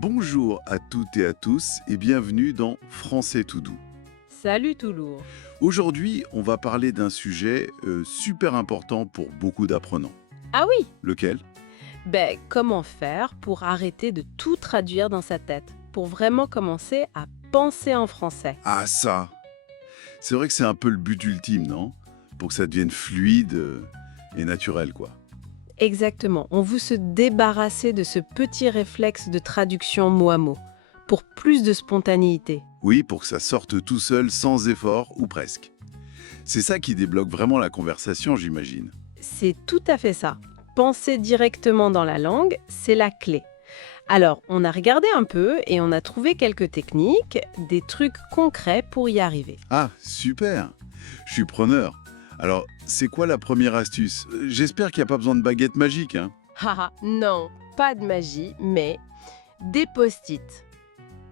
Bonjour à toutes et à tous et bienvenue dans Français tout doux. Salut Toulour. Aujourd'hui, on va parler d'un sujet super important pour beaucoup d'apprenants. Ah oui, Lequel? comment faire pour arrêter de tout traduire dans sa tête, pour vraiment commencer à penser en français? Ah ça! C'est vrai que c'est un peu le but ultime, non? Pour que ça devienne fluide et naturel, quoi. Exactement, on veut se débarrasser de ce petit réflexe de traduction mot à mot, pour plus de spontanéité. Oui, pour que ça sorte tout seul, sans effort, ou presque. C'est ça qui débloque vraiment la conversation, j'imagine. C'est tout à fait ça. Penser directement dans la langue, c'est la clé. Alors, on a regardé un peu et on a trouvé quelques techniques, des trucs concrets pour y arriver. Ah, super! Je suis preneur. Alors, c'est quoi la première astuce? J'espère qu'il n'y a pas besoin de baguette magique, hein? Haha, non, pas de magie, mais des post-it.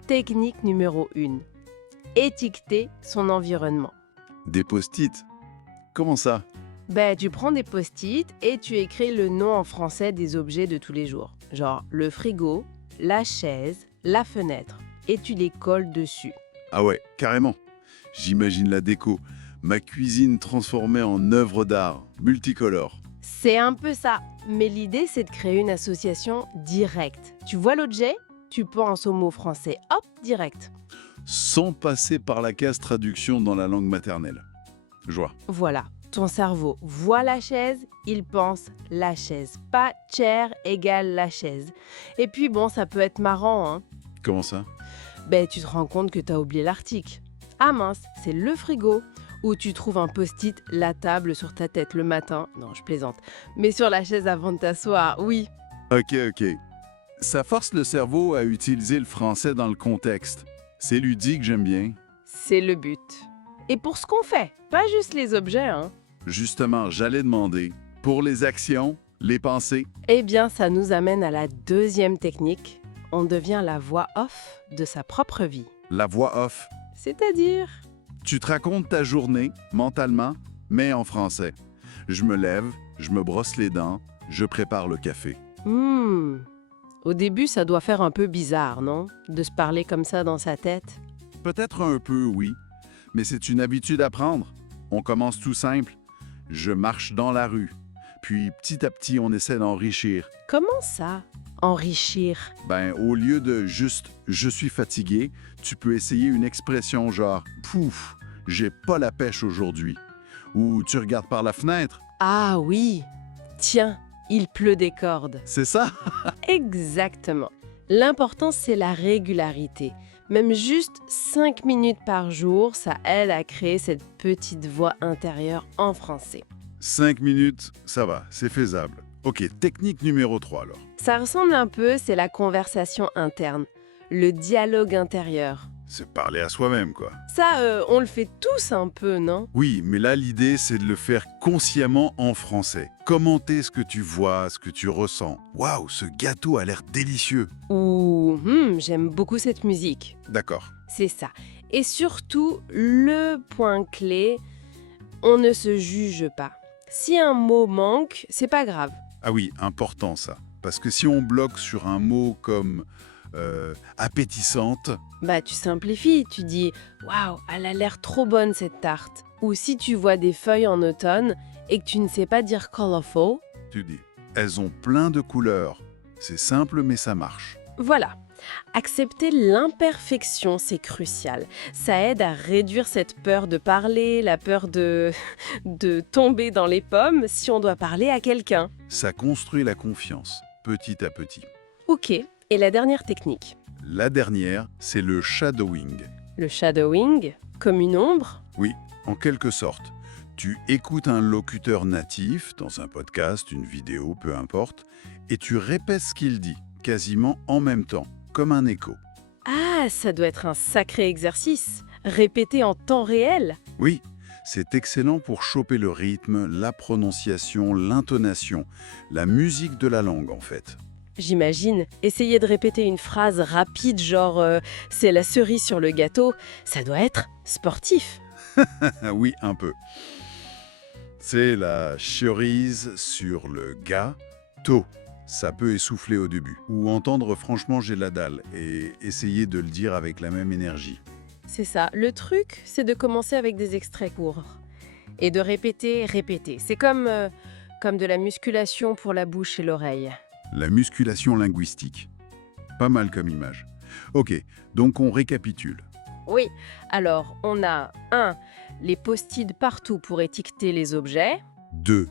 Technique numéro 1. Étiqueter son environnement. Des post-it? Comment ça? Tu prends des post-it et tu écris le nom en français des objets de tous les jours. Genre le frigo, la chaise, la fenêtre. Et tu les colles dessus. Ah ouais, carrément. J'imagine la déco. Ma cuisine transformée en œuvre d'art, multicolore. C'est un peu ça. Mais l'idée, c'est de créer une association directe. Tu vois l'objet, tu penses au mot français, hop, direct. Sans passer par la case traduction dans la langue maternelle. Je vois. Voilà, ton cerveau voit la chaise, il pense la chaise. Pas chair égale la chaise. Et puis bon, ça peut être marrant, hein. Comment ça? Tu te rends compte que t'as oublié l'article. Ah mince, c'est le frigo. Ou tu trouves un post-it, la table sur ta tête le matin. Non, je plaisante. Mais sur la chaise avant de t'asseoir, oui. Ok. Ça force le cerveau à utiliser le français dans le contexte. C'est ludique, j'aime bien. C'est le but. Et pour ce qu'on fait, pas juste les objets, hein. Justement, j'allais demander, pour les actions, les pensées, Eh bien, ça nous amène à la deuxième technique. On devient la voix off de sa propre vie. la voix off. C'est-à-dire... Tu te racontes ta journée, mentalement, mais en français. Je me lève, je me brosse les dents, je prépare le café. Au début, ça doit faire un peu bizarre, non? De se parler comme ça dans sa tête. Peut-être un peu, oui, mais c'est une habitude à prendre. On commence tout simple. Je marche dans la rue. Puis, petit à petit, on essaie d'enrichir. Comment ça? Enrichir. Au lieu de juste « je suis fatigué », tu peux essayer une expression genre « pouf, j'ai pas la pêche aujourd'hui ». Ou tu regardes par la fenêtre. Ah oui! Tiens, il pleut des cordes. C'est ça? Exactement. L'important, c'est la régularité. Même juste 5 minutes par jour, ça aide à créer cette petite voix intérieure en français. 5 minutes, ça va, c'est faisable. Ok, technique numéro 3 alors. Ça ressemble un peu, c'est la conversation interne, le dialogue intérieur. C'est parler à soi-même, quoi. Ça, on le fait tous un peu, non? Oui, mais là, l'idée, c'est de le faire consciemment en français. Commenter ce que tu vois, ce que tu ressens. Waouh, ce gâteau a l'air délicieux. Ou j'aime beaucoup cette musique. D'accord. C'est ça. Et surtout, le point clé, on ne se juge pas. Si un mot manque, c'est pas grave. Ah oui, important ça. Parce que si on bloque sur un mot comme appétissante, Tu simplifies, tu dis « Waouh, elle a l'air trop bonne cette tarte ». Ou si tu vois des feuilles en automne et que tu ne sais pas dire « colorful tu dis, elles ont plein de couleurs. C'est simple, mais ça marche. ». Voilà. Accepter l'imperfection, c'est crucial. Ça aide à réduire cette peur de parler, la peur de tomber dans les pommes si on doit parler à quelqu'un. Ça construit la confiance, petit à petit. Ok, et la dernière technique. La dernière, c'est le shadowing. Le shadowing, comme une ombre. Oui, en quelque sorte. Tu écoutes un locuteur natif, dans un podcast, une vidéo, peu importe, et tu répètes ce qu'il dit, quasiment en même temps, comme un écho. Ah, ça doit être un sacré exercice. Répéter en temps réel. Oui, c'est excellent pour choper le rythme, la prononciation, l'intonation, la musique de la langue en fait. J'imagine, essayer de répéter une phrase rapide, genre c'est la cerise sur le gâteau, ça doit être sportif. Oui, un peu. C'est la cerise sur le gâteau. Ça peut essouffler au début. Ou entendre franchement j'ai la dalle et essayer de le dire avec la même énergie. C'est ça. Le truc, c'est de commencer avec des extraits courts. Et de répéter, répéter. C'est comme de la musculation pour la bouche et l'oreille. La musculation linguistique. Pas mal comme image. Ok, donc on récapitule. Oui, alors on a 1. Les post-it partout pour étiqueter les objets. 2.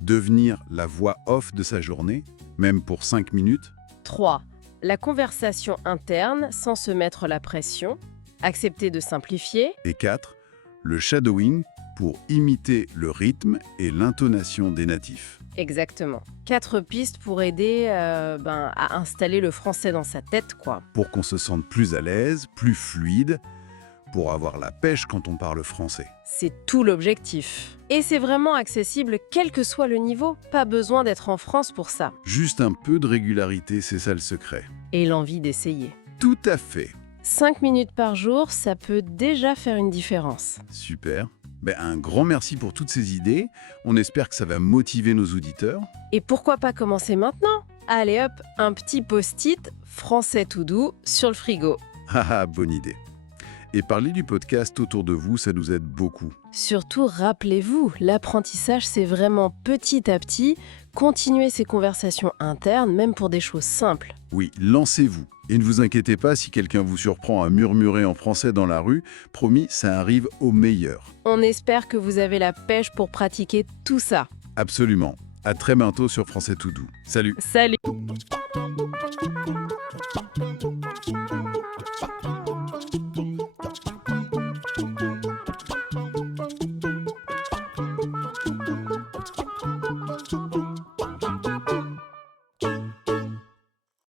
Devenir la voix off de sa journée, même pour 5 minutes. 3. La conversation interne sans se mettre la pression. Accepter de simplifier. Et 4. Le shadowing pour imiter le rythme et l'intonation des natifs. Exactement. 4 pistes pour aider à installer le français dans sa tête, quoi. Pour qu'on se sente plus à l'aise, plus fluide, pour avoir la pêche quand on parle français. C'est tout l'objectif. Et c'est vraiment accessible quel que soit le niveau. Pas besoin d'être en France pour ça. Juste un peu de régularité, c'est ça le secret. Et l'envie d'essayer. Tout à fait. 5 minutes par jour, ça peut déjà faire une différence. Super. Un grand merci pour toutes ces idées. On espère que ça va motiver nos auditeurs. Et pourquoi pas commencer maintenant? Allez hop, un petit post-it français tout doux sur le frigo. Haha, bonne idée. Et parler du podcast autour de vous, ça nous aide beaucoup. Surtout, rappelez-vous, l'apprentissage, c'est vraiment petit à petit, continuer ces conversations internes, même pour des choses simples. Oui, lancez-vous. Et ne vous inquiétez pas si quelqu'un vous surprend à murmurer en français dans la rue. Promis, ça arrive au meilleur. On espère que vous avez la pêche pour pratiquer tout ça. Absolument. À très bientôt sur Français Tout Doux. Salut. Salut!